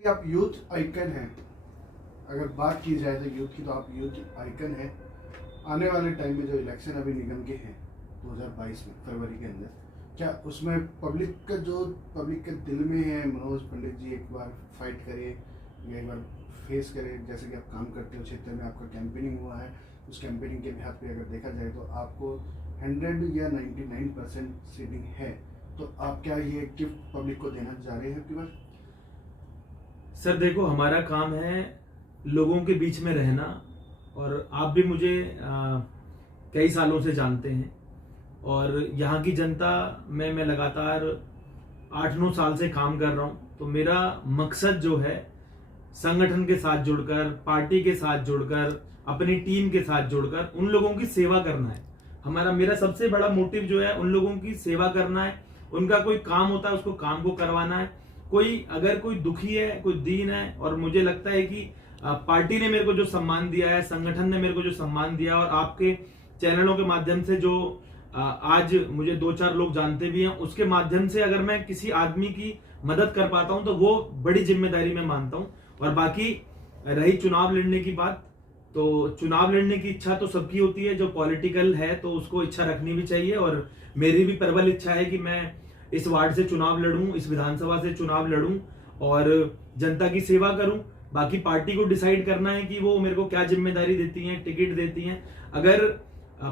आप youth icon हैं, अगर बात की जाए तो यूथ की, तो आप यूथ आइकन हैं। आने वाले टाइम में जो इलेक्शन अभी निगम के हैं 2022 में फरवरी के अंदर, क्या उसमें पब्लिक के दिल में है मनोज पंडित जी एक बार फाइट करें या एक बार फेस करें? जैसे कि आप काम करते हो क्षेत्र में, आपका कैंपेनिंग हुआ है, उस कैंपेनिंग के बिहाफ पे अगर देखा जाए तो आपको 100 या 99% सीटिंग है, तो आप क्या ये गिफ्ट पब्लिक को देना चाह रहे हैं आपकी बार? सर देखो, हमारा काम है लोगों के बीच में रहना, और आप भी मुझे कई सालों से जानते हैं, और यहाँ की जनता में मैं लगातार 8-9 साल से काम कर रहा हूँ। तो मेरा मकसद जो है संगठन के साथ जुड़कर, पार्टी के साथ जुड़कर, अपनी टीम के साथ जुड़कर उन लोगों की सेवा करना है। मेरा सबसे बड़ा मोटिव जो है उन लोगों की सेवा करना है। उनका कोई काम होता है, उसको काम को करवाना है। अगर कोई दुखी है, कोई दीन है, और मुझे लगता है कि पार्टी ने मेरे को जो सम्मान दिया है, संगठन ने मेरे को जो सम्मान दिया, और आपके चैनलों के माध्यम से जो आज मुझे 2-4 लोग जानते भी हैं, उसके माध्यम से अगर मैं किसी आदमी की मदद कर पाता हूं तो वो बड़ी जिम्मेदारी मैं मानता हूं। और बाकी रही चुनाव लड़ने की बात, तो चुनाव लड़ने की इच्छा तो सबकी होती है, जो पॉलिटिकल है तो उसको इच्छा रखनी भी चाहिए। और मेरी भी प्रबल इच्छा है कि मैं इस वार्ड से चुनाव लड़ूं, इस विधानसभा से चुनाव लड़ूं और जनता की सेवा करूं। बाकी पार्टी को डिसाइड करना है कि वो मेरे को क्या जिम्मेदारी देती है, टिकट देती है। अगर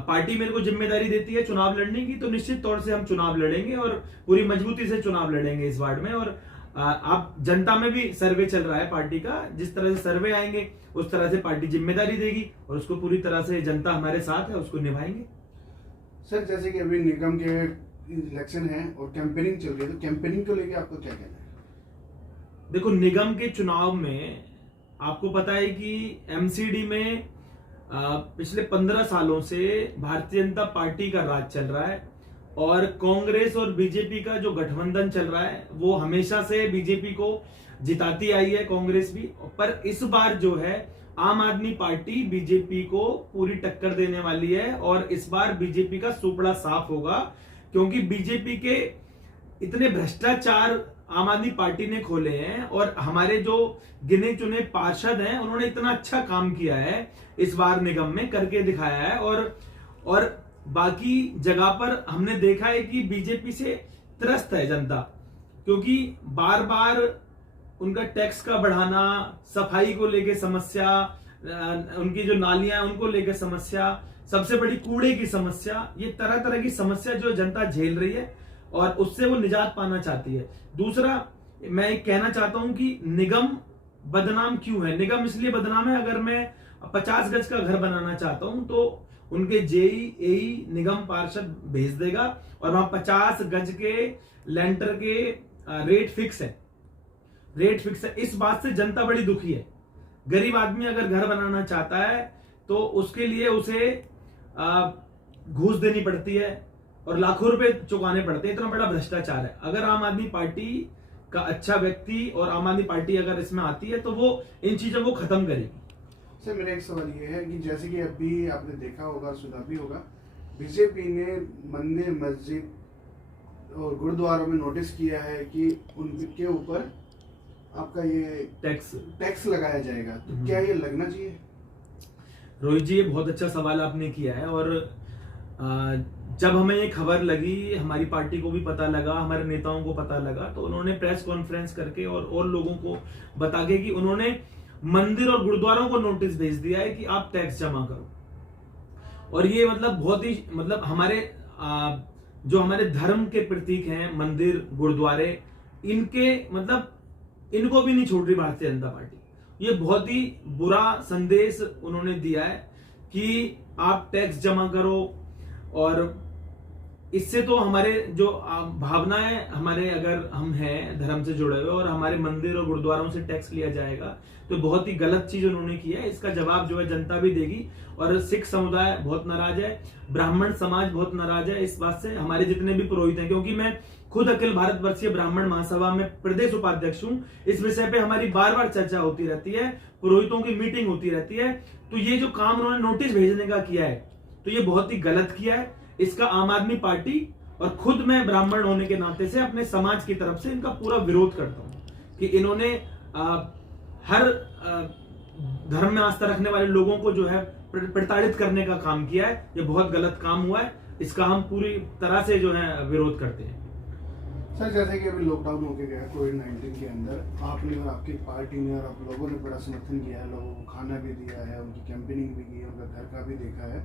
पार्टी मेरे को जिम्मेदारी देती है चुनाव लड़ने की, तो निश्चित तौर से हम चुनाव लड़ेंगे और पूरी मजबूती से चुनाव लड़ेंगे इस वार्ड में। और आप जनता में भी सर्वे चल रहा है पार्टी का, जिस तरह से सर्वे आएंगे उस तरह से पार्टी जिम्मेदारी देगी, और उसको पूरी तरह से जनता हमारे साथ है, उसको निभाएंगे। सर जैसे कि अभी निगम के इलेक्शन है और कैंपेनिंग चल रही है, तो कैंपेनिंग को लेके आपको क्या कहना है? देखो, निगम के चुनाव में आपको पता है कि एमसीडी में पिछले 15 सालों से भारतीय जनता पार्टी का राज चल रहा है, और कांग्रेस और बीजेपी का जो गठबंधन चल रहा है वो हमेशा से बीजेपी को जिताती आई है, कांग्रेस भी। पर इस बार जो है आम आदमी पार्टी बीजेपी को पूरी टक्कर देने वाली है, और इस बार बीजेपी का सुपड़ा साफ होगा, क्योंकि बीजेपी के इतने भ्रष्टाचार आम आदमी पार्टी ने खोले हैं, और हमारे जो गिने चुने पार्षद हैं उन्होंने इतना अच्छा काम किया है इस बार निगम में, करके दिखाया है। और बाकी जगह पर हमने देखा है कि बीजेपी से त्रस्त है जनता, क्योंकि बार बार उनका टैक्स का बढ़ाना, सफाई को लेके समस्या, उनकी जो नालियां उनको लेके समस्या, सबसे बड़ी कूड़े की समस्या, ये तरह तरह की समस्या जो जनता झेल रही है, और उससे वो निजात पाना चाहती है। दूसरा, मैं कहना चाहता हूं कि निगम बदनाम क्यों है। निगम इसलिए बदनाम है, अगर मैं 50 गज का घर बनाना चाहता हूं तो उनके जेई एई निगम पार्षद भेज देगा, और वहां 50 गज के लेंटर के रेट फिक्स है, इस बात से जनता बड़ी दुखी है। गरीब आदमी अगर घर बनाना चाहता है तो उसके लिए उसे घूस देनी पड़ती है और लाखों रुपए चुकाने पड़ते हैं। इतना बड़ा भ्रष्टाचार है। अगर आम आदमी पार्टी का अच्छा व्यक्ति और आम आदमी पार्टी अगर इसमें आती है तो वो इन चीजों को खत्म करेगी। सर मेरा एक सवाल ये है कि जैसे कि अभी आपने देखा होगा, सुना भी होगा, बीजेपी ने मंदिर, मस्जिद और गुरुद्वारों में नोटिस किया है कि उनके ऊपर आपका ये टैक्स लगाया जाएगा, तो क्या ये लगना चाहिए? रोहित जी, ये बहुत अच्छा सवाल आपने किया है। और जब हमें ये खबर लगी, हमारी पार्टी को भी पता लगा, हमारे नेताओं को पता लगा, तो उन्होंने प्रेस कॉन्फ्रेंस करके और लोगों को बता के कि उन्होंने मंदिर और गुरुद्वारों को नोटिस भेज दिया है कि आप टैक्स जमा करो। और ये बहुत ही हमारे जो हमारे धर्म के प्रतीक हैं, मंदिर गुरुद्वारे, इनको भी नहीं छोड़ रही भारतीय जनता पार्टी। ये बहुत ही बुरा संदेश उन्होंने दिया है कि आप टैक्स जमा करो, और इससे तो हमारे जो भावनाएं, हमारे अगर हम हैं धर्म से जुड़े हुए और हमारे मंदिर और गुरुद्वारों से टैक्स लिया जाएगा, तो बहुत ही गलत चीज उन्होंने की है। इसका जवाब जो है जनता भी देगी। और सिख समुदाय बहुत नाराज है, ब्राह्मण समाज बहुत नाराज है इस बात से, हमारे जितने भी पुरोहित हैं, क्योंकि मैं खुद अखिल भारत वर्षीय ब्राह्मण महासभा में प्रदेश उपाध्यक्ष हूं। इस विषय पे हमारी बार बार चर्चा होती रहती है, पुरोहितों की मीटिंग होती रहती है। तो ये जो काम उन्होंने नोटिस भेजने का किया है, तो ये बहुत ही गलत किया है। इसका आम आदमी पार्टी और खुद मैं ब्राह्मण होने के नाते से अपने समाज की तरफ से इनका पूरा विरोध करता हूं कि इन्होंने हर धर्म में आस्था रखने वाले लोगों को जो है प्रताड़ित करने का काम किया है। ये बहुत गलत काम हुआ है, इसका हम पूरी तरह से जो है विरोध करते हैं। सर, जैसे कि अभी लॉकडाउन होके गया कोविड-19 के अंदर, आपने और आपकी पार्टी ने और आप लोगों ने बड़ा समर्थन किया है, लोगों को खाना भी दिया है, उनकी कैंपेनिंग भी की है, उनका घर का भी देखा है।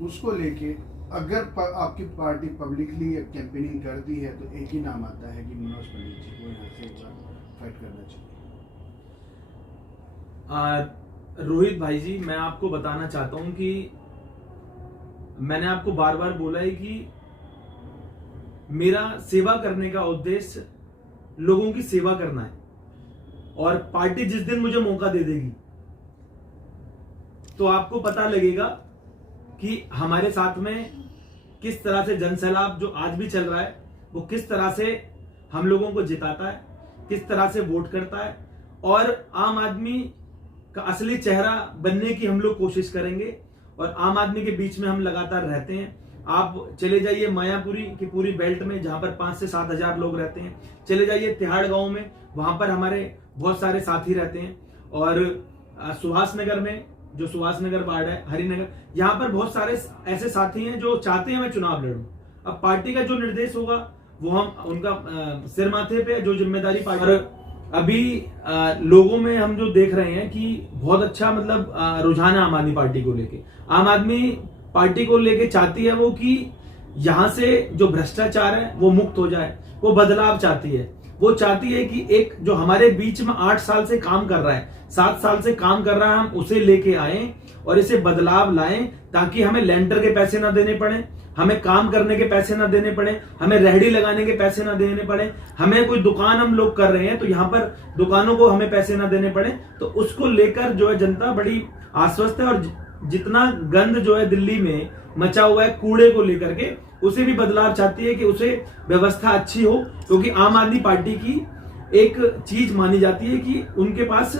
उसको लेके अगर आपकी पार्टी पब्लिकली कैंपेनिंग करती है तो एक ही नाम आता है कि मनोज पंडित जी को यहाँ से एक बार फाइट करना चाहिए। रोहित भाई जी, मैं आपको बताना चाहता हूं कि मैंने आपको बार बार बोला है कि मेरा सेवा करने का उद्देश्य लोगों की सेवा करना है, और पार्टी जिस दिन मुझे मौका दे देगी तो आपको पता लगेगा कि हमारे साथ में किस तरह से जनसैलाब जो आज भी चल रहा है वो किस तरह से हम लोगों को जिताता है, किस तरह से वोट करता है, और आम आदमी का असली चेहरा बनने की हम लोग कोशिश करेंगे। और आम आदमी के बीच में हम लगातार रहते हैं। आप चले जाइए मायापुरी की पूरी बेल्ट में जहां पर 5 से 7 हजार लोग रहते हैं, चले जाइए तिहाड़ गांव में, वहां पर हमारे बहुत सारे साथी रहते हैं, और सुभाष नगर में जो सुभाष नगर वार्ड है, हरिनगर, यहाँ पर बहुत सारे ऐसे साथी हैं जो चाहते हैं मैं चुनाव लड़ूं। अब पार्टी का जो निर्देश होगा वो हम उनका सिर माथे पे जो जिम्मेदारी पार्टी। अभी लोगों में हम जो देख रहे हैं कि बहुत अच्छा मतलब रुझान है आम आदमी पार्टी को लेके। आम आदमी पार्टी को लेके चाहती है वो कि यहाँ से जो भ्रष्टाचार है वो मुक्त हो जाए, वो बदलाव चाहती है। वो चाहती है कि एक जो हमारे बीच में 8 साल से काम कर रहा है, 7 साल से काम कर रहा है, हम उसे लेके आए और इसे बदलाव लाएं, ताकि हमें लेंटर के पैसे ना देने पड़े, हमें काम करने के पैसे ना देने पड़े, हमें रेहड़ी लगाने के पैसे ना देने पड़े, हमें कोई दुकान हम लोग कर रहे हैं तो यहाँ पर दुकानों को हमें पैसे ना देने पड़े। तो उसको लेकर जो है जनता बड़ी आश्वस्त है, और जितना गंद जो है दिल्ली में मचा हुआ है कूड़े को लेकर के, उसे भी बदलाव चाहती है कि उसे व्यवस्था अच्छी हो। क्योंकि आम आदमी पार्टी की एक चीज मानी जाती है कि उनके पास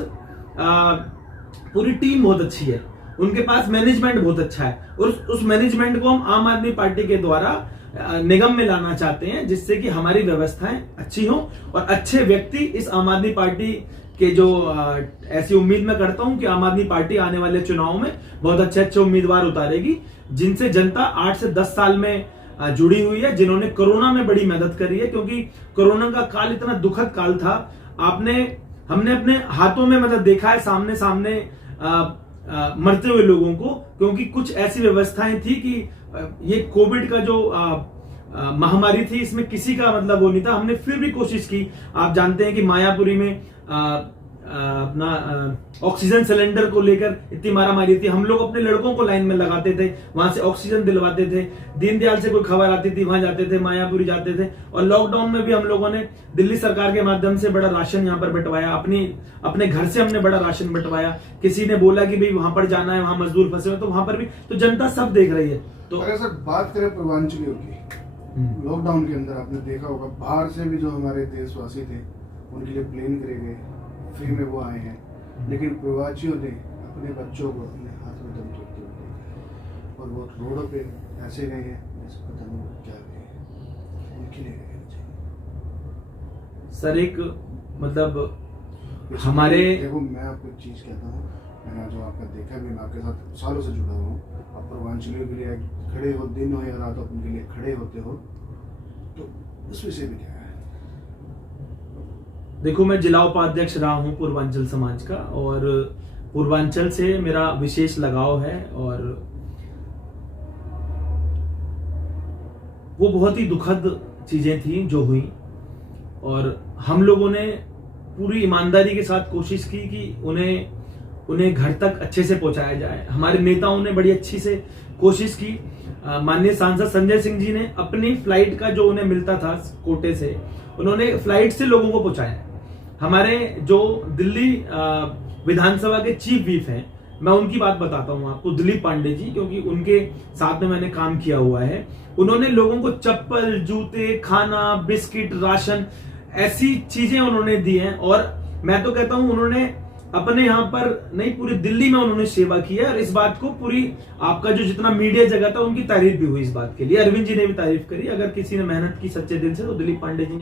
पूरी टीम बहुत अच्छी है, उनके पास मैनेजमेंट बहुत अच्छा है, और उस मैनेजमेंट को हम आम आदमी पार्टी के द्वारा निगम में लाना चाहते हैं, जिससे कि हमारी व्यवस्थाएं अच्छी हो और अच्छे व्यक्ति इस आम आदमी पार्टी के जो ऐसी उम्मीद मैं करता हूं कि आम आदमी पार्टी आने वाले चुनाव में बहुत अच्छे अच्छे उम्मीदवार उतारेगी, जिनसे जनता 8 से 10 साल में जुड़ी हुई है, जिन्होंने कोरोना में बड़ी मदद करी है। क्योंकि कोरोना का काल इतना दुखद काल था, हमने अपने हाथों में मतलब देखा है सामने सामने मरते हुए लोगों को, क्योंकि कुछ ऐसी व्यवस्थाएं थी कि ये कोविड का जो महामारी थी, इसमें किसी का मतलब वो नहीं था। हमने फिर भी कोशिश की। आप जानते हैं कि मायापुरी में अपना ऑक्सीजन सिलेंडर को लेकर इतनी मारामारी थी। हम लोग अपने लड़कों को लाइन में लगाते थे, वहां से ऑक्सीजन दिलवाते थे। दीनदयाल से कोई खबर आती थी वहां जाते थे, मायापुरी जाते थे। और लॉकडाउन में भी हम लोगों ने दिल्ली सरकार के माध्यम से बड़ा राशन यहाँ पर बंटवाया, अपने घर से हमने बड़ा राशन बंटवाया। किसी ने बोला कि भाई वहां पर जाना है, वहां मजदूर फंसे हुए, तो वहां पर भी तो जनता सब देख रही है। तो अगर सर बात करें पूर्वांचलियों की, लॉकडाउन के अंदर आपने देखा होगा बाहर से भी जो हमारे देशवासी थे उनके लिए प्लेन करे गए, फ्री में वो आए हैं, लेकिन प्रवासियों ने अपने बच्चों को अपने हाथ में दम तोड़ते हुए देखा, और वो रोडों पे ऐसे गए हैं जैसे पता नहीं क्या गए हैं, उनके लिए गए हैं। सर एक मतलब हमारे देखो, मैं आपको एक चीज कहता हूँ, मैंने जो आपका देखा भी, मैं आपके साथ सालों से जुड़ा हुआ हूँ। आप पूर्वांचलियों के लिए खड़े हो, दिन हो या रात हो, उनके लिए खड़े होते हो, तो उस विषय में क्या है? देखो, मैं जिला उपाध्यक्ष रहा हूं पूर्वांचल समाज का, और पूर्वांचल से मेरा विशेष लगाव है, और वो बहुत ही दुखद चीजें थी जो हुई, और हम लोगों ने पूरी ईमानदारी के साथ कोशिश की कि उन्हें घर तक अच्छे से पहुंचाया जाए। हमारे नेताओं ने बड़ी अच्छी से कोशिश की। माननीय सांसद संजय सिंह जी ने अपनी फ्लाइट का जो उन्हें मिलता था कोटे से, उन्होंने फ्लाइट से लोगों को पहुंचाया। हमारे जो दिल्ली विधानसभा के चीफ व्हिप हैं, मैं उनकी बात बताता हूं आपको, दिलीप पांडे जी, क्योंकि उनके साथ में मैंने काम किया हुआ है। उन्होंने लोगों को चप्पल, जूते, खाना, बिस्किट, राशन, ऐसी चीजें उन्होंने दी हैं। और मैं तो कहता हूं उन्होंने अपने यहाँ पर नहीं, पूरी दिल्ली में उन्होंने सेवा की है। और इस बात को पूरी आपका जो जितना मीडिया जगह था उनकी तारीफ भी हुई इस बात के लिए। अरविंद जी ने भी तारीफ करी। अगर किसी ने मेहनत की सच्चे दिल से तो दिलीप पांडे जी ने